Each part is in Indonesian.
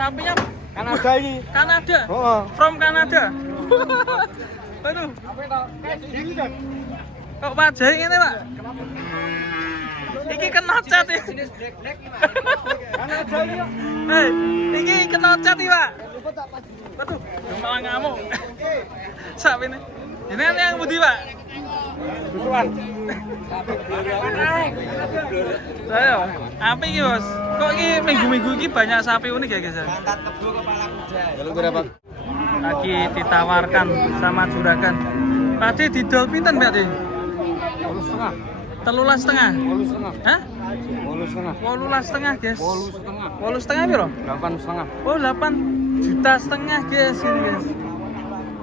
sapinya Kanada ini. Kanada. Oh. From Kanada. Aduh. Kok wajah ini, Pak? Iki kena cat ya. Kanada ini. Hei, iki kena cat iki, Pak. Waduh, malah ngamuk. Sapi ini. Ini yang budi, Pak. Busuan. Ayo, apa ini, Bos? Kok ini minggu-minggu ini banyak sapi unik ya, guys? Pantat tebu kepala kuda. Lagi ditawarkan sama juragan. Tadi didol pinten, Mbak? 8,5. 13,5. 8,5. Hah? 8,5. 18,5, guys. 8,5. 18,5 piro? 8,5. Oh, 8,5 juta, guys, ini, guys.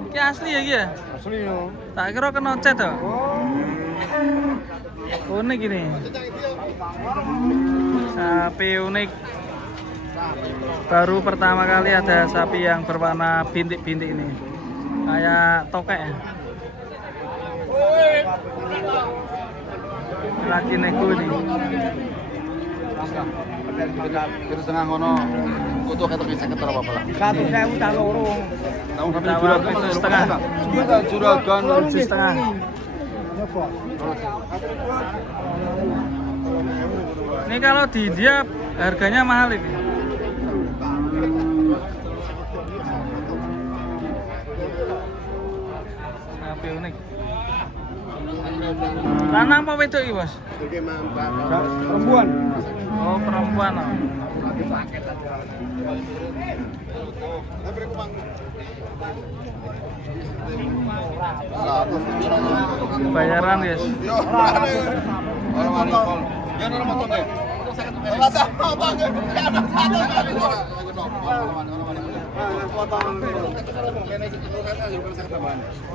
Ini asli ya, guys? Asli yo. Tak kira kena cat tuh. Unik ini. Sapi unik. Baru pertama kali ada sapi yang berwarna bintik-bintik ini. Kayak tokek ya. Lagi nego ini. Kita setengah ngono. Kutu ketok sekitar apa lah. 1.000 tak lorong. Tawar itu setengah. Juragan 7,5. Ini kalau di India harganya mahal ini. Sapi unik. Lanang apa wedok iki, Bos? perempuan. Oh, perempuan. Oh. Bayaran, guys.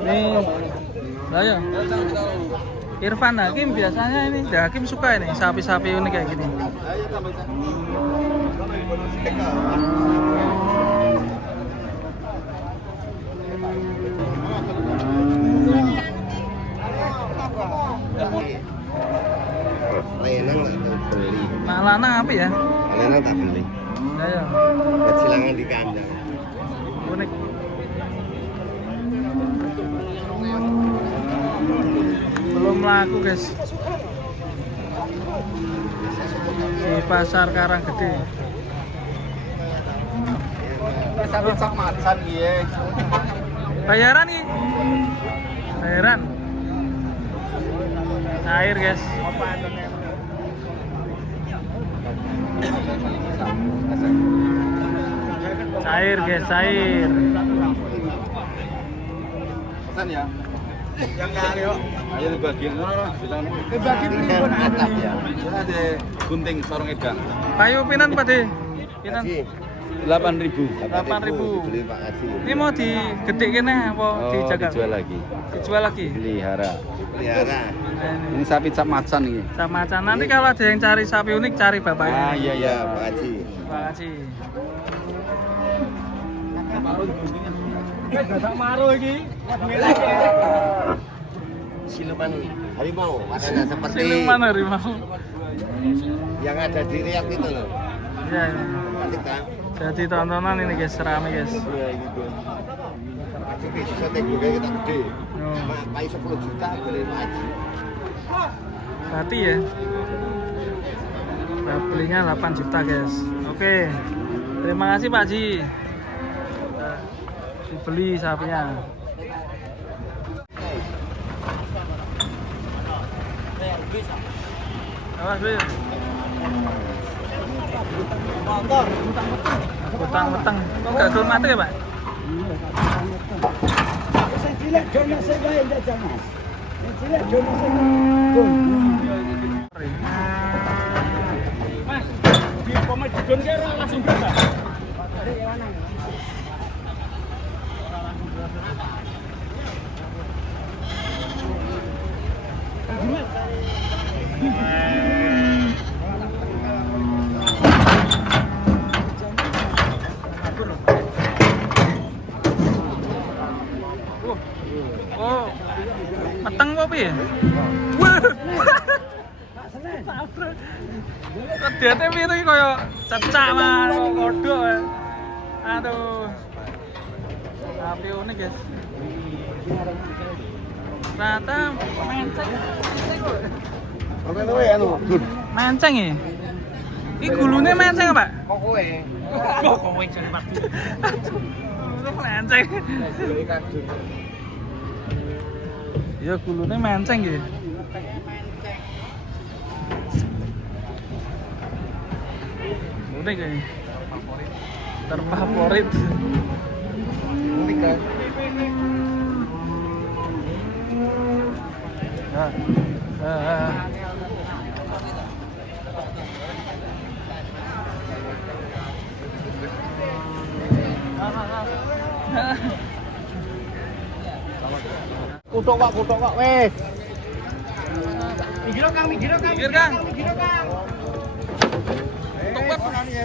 Nih, ayo. Irfan Hakim biasanya ini, Hakim suka ini sapi-sapi unik kayak gini. Layanan nggak beli. Nah, lanang apa ya? Layanan tak beli. Ayo. Kecilangan di kandang. Unik. Belum laku, guys. Di pasar Karanggede. Sapi sak macan guys. Bayaran nih. Bayaran. Cair, guys. Cair, guys, cair. Pesan ya. Yang kali kok. Ayo dibagi. Dibagi pripun atas ya. Ada gunting sarung edang. Payu pinan, Pak De? Pinan. 8.000. 8.000. Beli Pak Haji. Ini mau digedekin apa dijaga? Dijual lagi. Dijual lagi. Pelihara. Pelihara. Nah, Ini sapi cap macan ini. sama Chan. Nanti kalau ada yang cari sapi unik, cari bapaknya. Ah iya Ya Pak Haji. Terima kasih. Siluman harimau, makanya seperti Siluman harimau. yang ada di Riau itu loh. Ya, ini. Cantik kan? Jadi tontonan ini, guys, rame, guys. Iya gitu. Haji bisa tegurnya kita gede. Oh. Pai 10 juta beli Pak Haji. Berarti ya. Nah, belinya 8 juta, guys. Oke. Terima kasih, Pak Haji. Nah, dibeli sapinya. Awas, Bil. Betang-betang. Kok gak gelem mati ya, Pak? Mas, di Pomedidon kira langsung bisa. Oh, mateng apa ya? Wah. Kok diate piye iki kaya cecak mah kodhok ya. nih guys. Ternyata menceng. Menceng ya? Ini gulune menceng apa? Kokoe. Kokoe jadi batu. Menceng. Ya gulune menceng ya. Unik ya. Terfavorit. Unik kan? Kutuk Pak, wes. Minggir Kang. Minggir, Kang. Kutuk Pak. Orangnya.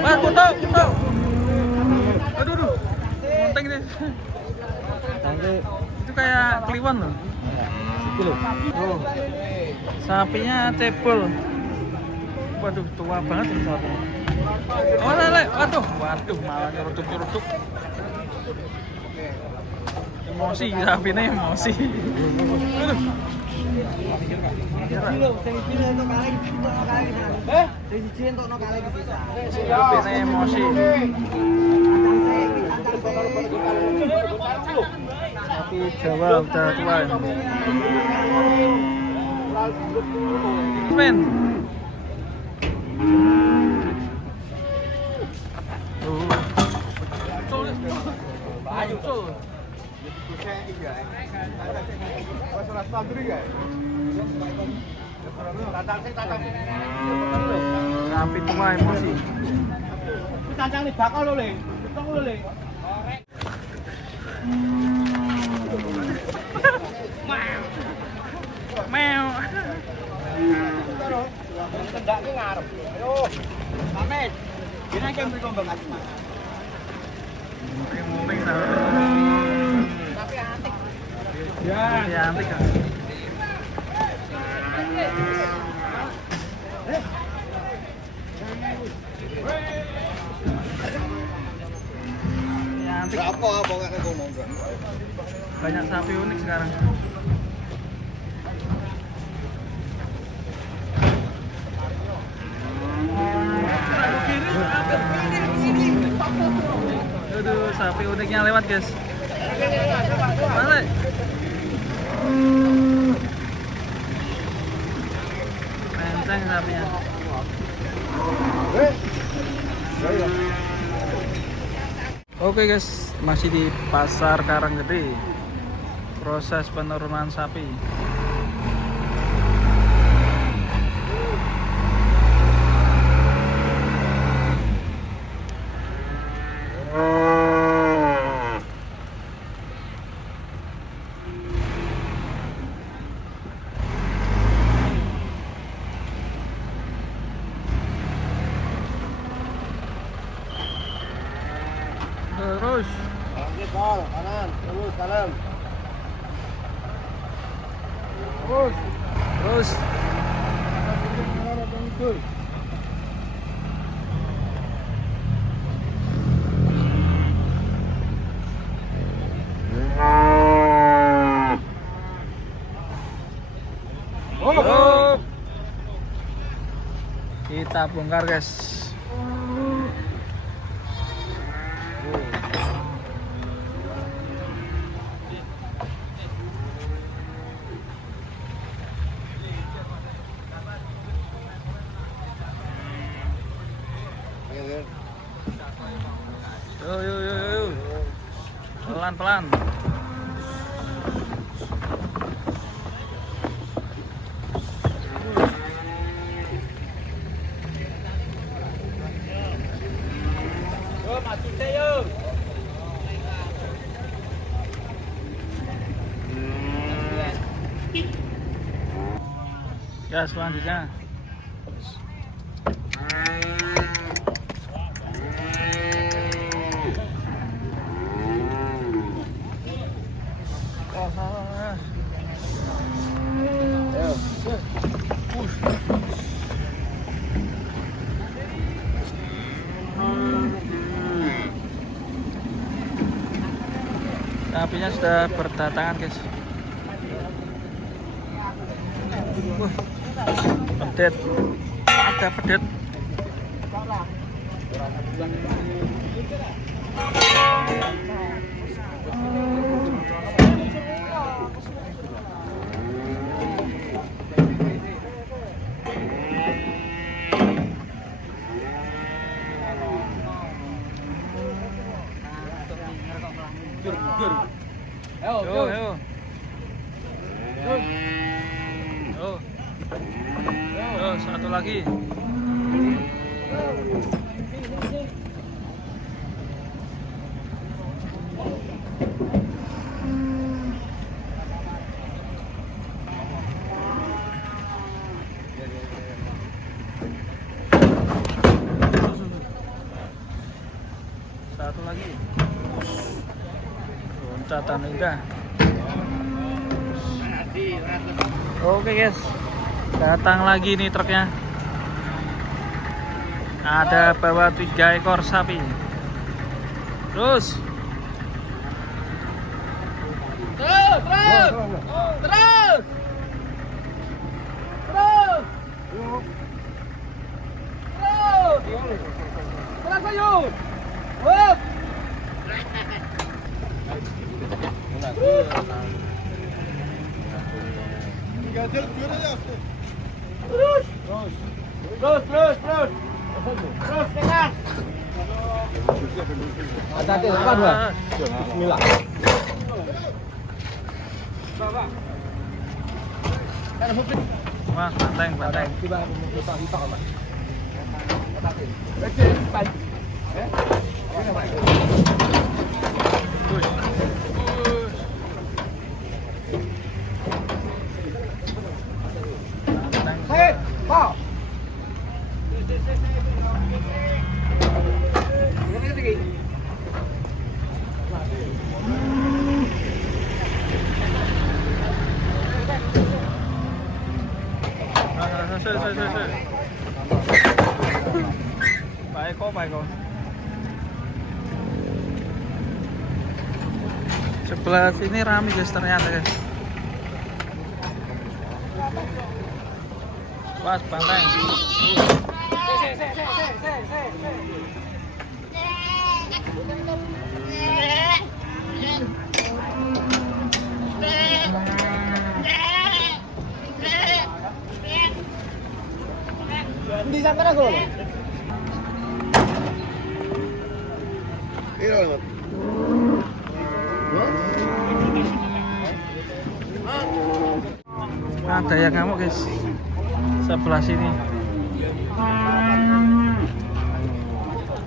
Wah, kutuk. Aduh. Monteng deh. Itu kayak kliwon loh. Oh. Sapinya cebol. Waduh, tua banget ini sapinya. Oh, lele. Waduh, malah nyeruduk. Emosi, sapinya emosi. Aduh. Sapinya emosi. Sapi Jawa udah tua. Men. Sapi tua emosi. Cancang nih bakal lo, Leng. Betul lo, Leng. Meow. Tendaknya ngarep. Ayo. Pamit. Gini aja yang beri kembang aja. Mumping Tapi antik. Ya, antik kan. Ya, antik. Berapa pokoknya ngomong. Banyak sapi unik sekarang. Aduh, sapi uniknya lewat guys. Balik. Menceng sapinya. Oke guys, masih di pasar Karanggede. Proses penurunan sapi. Terus Kanan, terus kanan. terus kita bongkar guys. Yo. Pelan-pelan. Ya, selanjutnya. sapinya sudah berdatangan guys. Pedet, ada pedet. Ayo. Satu lagi. Satu lagi. Loncatan indah. Oke guys, datang lagi nih truknya. Ada bawa 3 ekor sapi. Terus. Terus tengah. Hati-hati apa dua? Bismillah. Mas, banteng. Hei, Pak. Baik kok. Sebelah sini ramai guys ternyata guys. Pas banteng. Di sana aku. Ada yang ngamuk guys sebelah sini.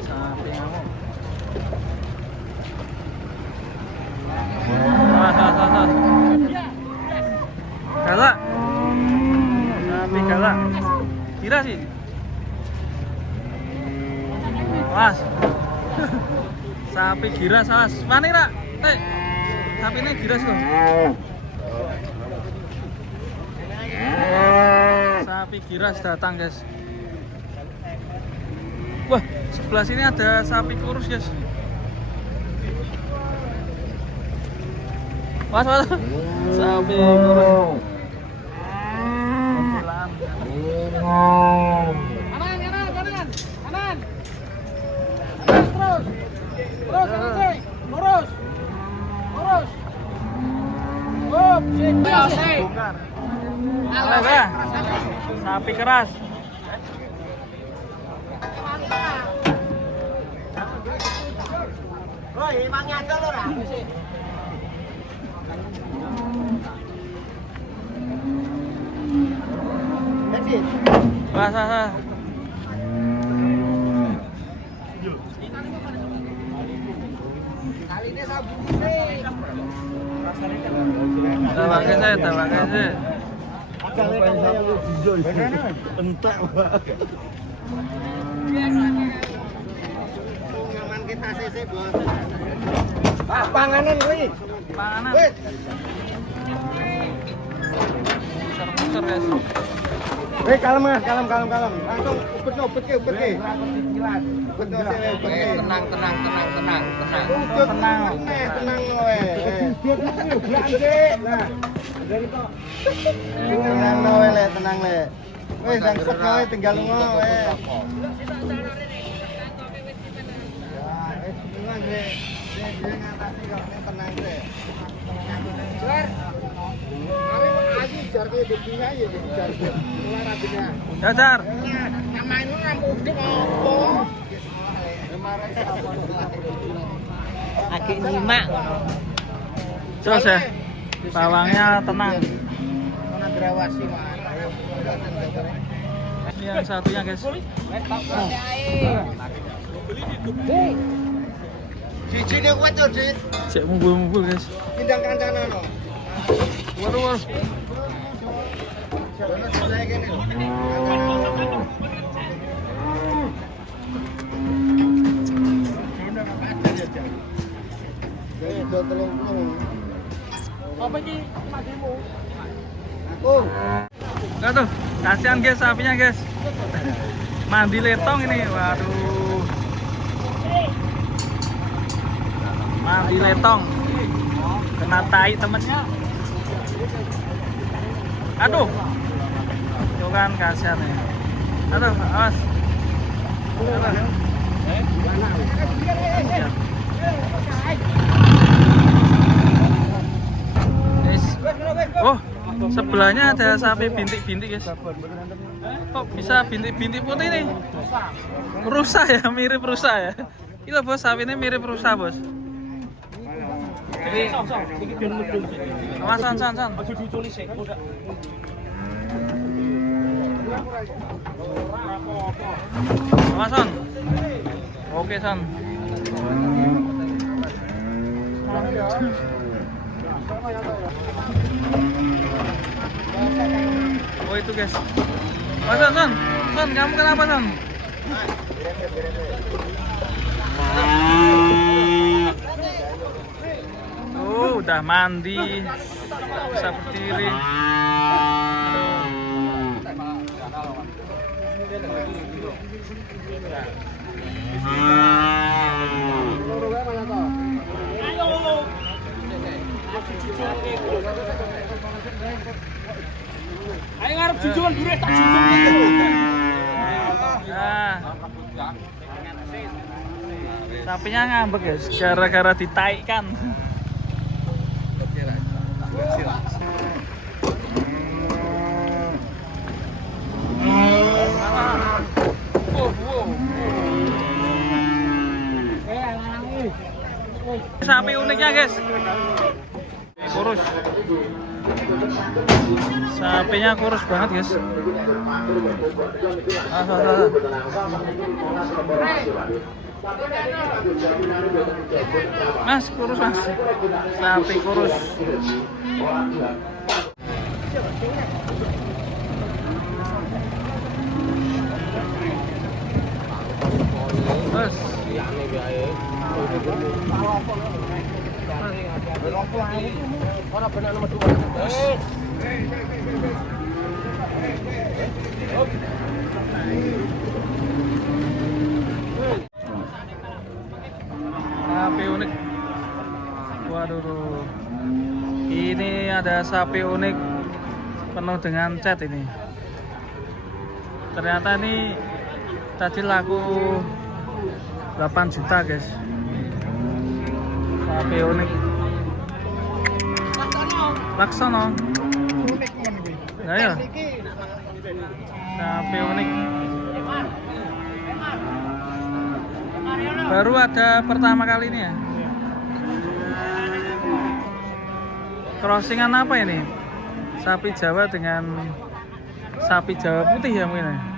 Sapi ngamuk. Galak. Sapi galak. Kira sih. Mas. Sapi giras mas. Mana Ra? Sapi ini giras kok. Sapi giras datang guys. Wah, sebelah sini ada sapi kurus guys. Mas. Sapi kurus. Kanan. Terus. Lurus. Bongkar. Sapi keras. Wah. Tawa kasih. Entek, Pak. Kita sisih, Bos. Panganan kuwi. Panganan. Putar guys. Kalem. Langsung ubet ke. Tenang. Tenang loe. Tenang le. Wes ndang sepet kowe tinggal lunga we. Ya, wis tenang le. Dia ngatasi kok tenang le. Jar. Mari aji jar ke beginya ya jar. Keluar aja. Dajar. Namain lu ngamuk udik opo? Agak nyimak ngono. Terus ya. Bawangnya tenang. Mana grawasi mah. Ini yang satunya guys. Cici dia kuat tuh, Dit. Cek mumpul guys. Pindang kancana no. Waduh. Jangan saya gini. Apa ini madimu? Aku. Nah tuh, kasihan guys sapinya guys. Mandi letong ini, waduh. Mandi letong. Kena tai temennya. Aduh. Tuh kan kasihan ya. Aduh, awas. Oh, sebelahnya ada sapi bintik-bintik guys. Kok bisa bintik-bintik putih nih? Rusa ya, mirip rusa ya. Iya bos, sapi ini mirip rusa bos. Jadi, awas son. Awas son. Oke son. Oh itu guys. Oh son, kamu kenapa son? Oh udah mandi, bisa berdiri. Ayo ngarep junjungan burih tak junjung itu. Nah. Sapinya ngambek guys, gara-gara ditaikan. Sapi uniknya guys. Kurus. Sapinya kurus banget guys. Mas kurus mas. Sapi kurus. Mas. Sapi unik. Waduh. Ini ada sapi unik penuh dengan cat ini. Ternyata ini tadi laku 8 juta guys. Sapi unik. Laksono. Nah ya. Sapi unik. Baru ada pertama kali ini ya. Crossingan apa ini? Sapi Jawa dengan sapi Jawa putih ya mungkin ya.